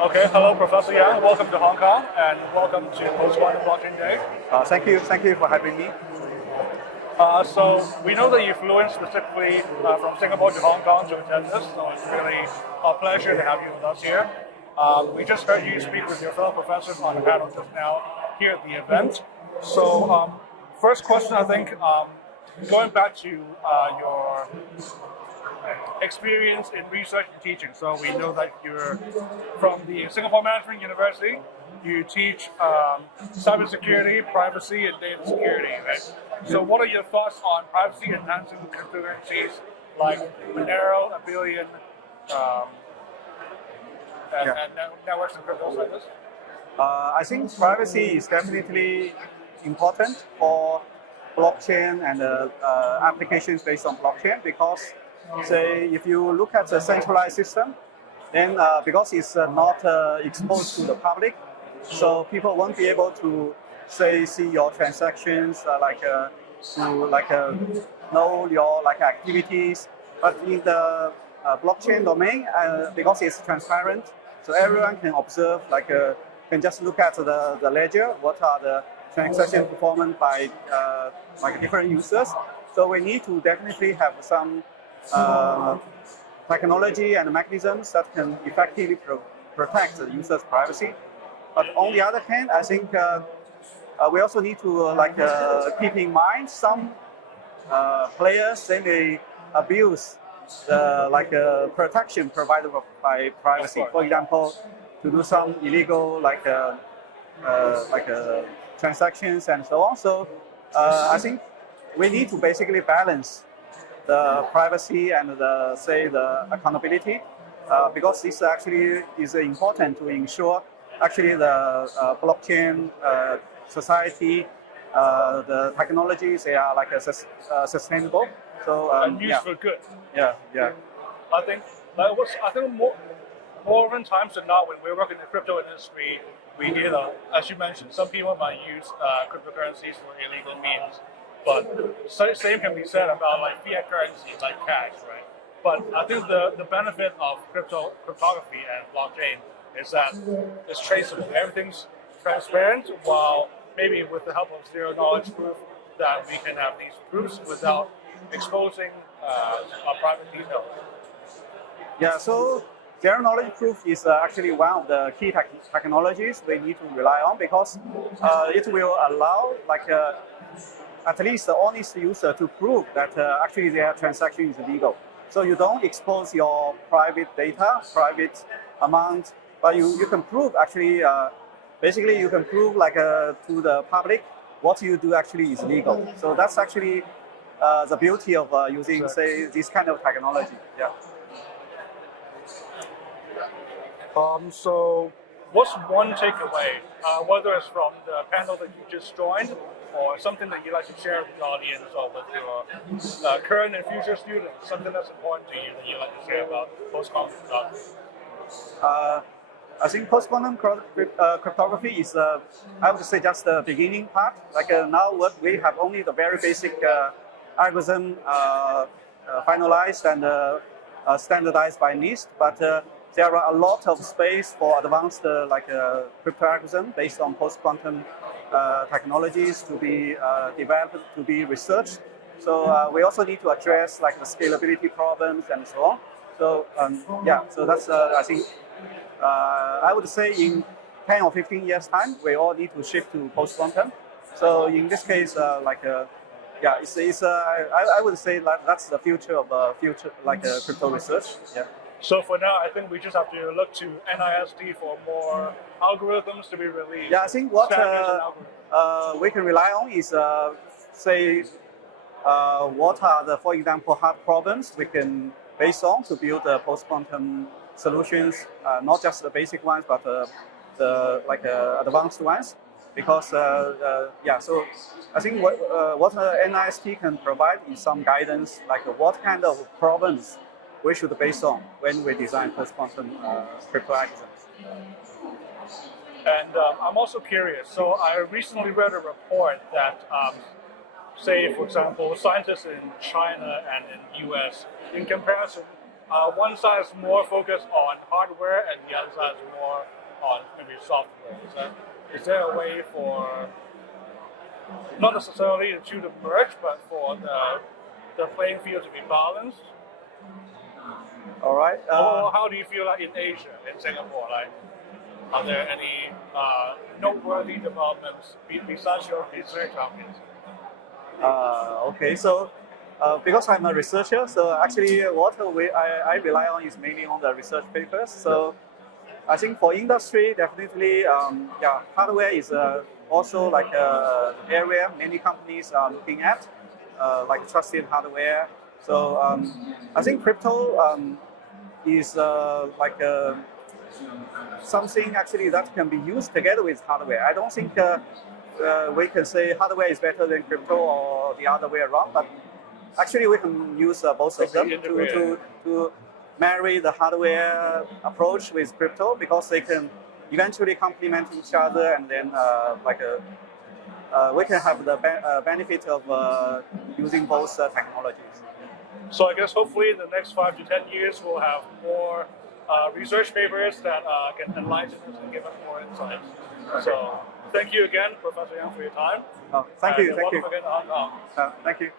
Okay, hello, Professor Yang. Welcome to Hong Kong and welcome to Post-Quantum Blockchain Day. Thank you for having me. So we know that you flew in specifically from Singapore to Hong Kong to attend this, so it's really a pleasure to have you with us here. We just heard you speak with your fellow professors on the panel just now here at the event. So first question, I think, going back to your experience in research and teaching. So we know that you're from the Singapore Management University. You teach cybersecurity, privacy, and data security, right? So what are your thoughts on privacy-enhancing cryptocurrencies like Monero, Abelian, and networks and cryptos like this? I think privacy is definitely important for blockchain and applications based on blockchain because, say, if you look at a centralized system, then because it's not exposed to the public, so people won't be able to, say, see your transactions, know your activities. But in the blockchain domain, because it's transparent, so everyone can observe, can just look at the ledger, what are the transaction performance by different users. So we need to definitely have some technology and mechanisms that can effectively protect the user's privacy. But on the other hand, I think we also need to keep in mind some players, they may abuse the protection provided by privacy. For example, to do some illegal transactions and so on. So I think we need to basically balance the privacy and the accountability because this actually is important to ensure actually the blockchain society, the technologies, they are sustainable. So and used for good. Yeah. I think more often times than not, when we're working in the crypto industry, we hear that, as you mentioned, some people might use cryptocurrencies for illegal means, but same can be said about fiat currency, like cash, right? But I think the benefit of cryptography and blockchain is that it's traceable. Everything's transparent, while maybe with the help of zero-knowledge proof, that we can have these proofs without exposing our private details. Yeah, so zero-knowledge proof is actually one of the key technologies we need to rely on because it will allow at least the honest user to prove that actually their transaction is legal. So you don't expose your private data, private amount, but you can prove actually, basically you can prove to the public what you do actually is legal. So that's actually the beauty of using, say, this kind of technology. Yeah. So what's one takeaway, whether it's from the panel that you just joined or something that you'd like to share with the audience or with your current and future students, something that's important to you that you'd like to share about post-quantum cryptography? I think post-quantum cryptography is, I would say, just the beginning part. Now we have only the very basic algorithm finalized and standardized by NIST, but there are a lot of space for advanced crypto algorithm based on post-quantum technologies to be developed, to be researched. So we also need to address the scalability problems and so on. So so that's I think I would say in 10 or 15 years time, we all need to shift to post-quantum. So in this case, it's I would say that's the future of crypto research. Yeah. So for now, I think we just have to look to NIST for more algorithms to be released. Yeah, I think what we can rely on is, what are the, for example, hard problems we can base on to build post-quantum solutions, not just the basic ones, but the advanced ones. Because so I think what NIST can provide is some guidance, what kind of problems we should base on when we design post-quantum crypto algorithms. And I'm also curious. So I recently read a report that, say, for example, scientists in China and in the US, in comparison, one side is more focused on hardware and the other side is more on maybe software. Is there a way for not necessarily the two to merge, but for the playing field to be balanced? All right. Or how do you feel like in Asia, in Singapore? Like, are there any noteworthy developments besides your research topics? Okay, so because I'm a researcher, so actually what I rely on is mainly on the research papers. So I think for industry, definitely, hardware is also like an area many companies are looking at, like trusted hardware. So I think crypto is like something actually that can be used together with hardware. I don't think we can say hardware is better than crypto or the other way around, but actually we can use both of them to marry the hardware approach with crypto, because they can eventually complement each other, and then we can have the benefit of using both technologies. So I guess hopefully in the next 5 to 10 years we'll have more research papers that can enlighten us and give us more insights. So thank you again, Professor Yang, for your time. Thank you. Welcome again to Hong Kong. Thank you.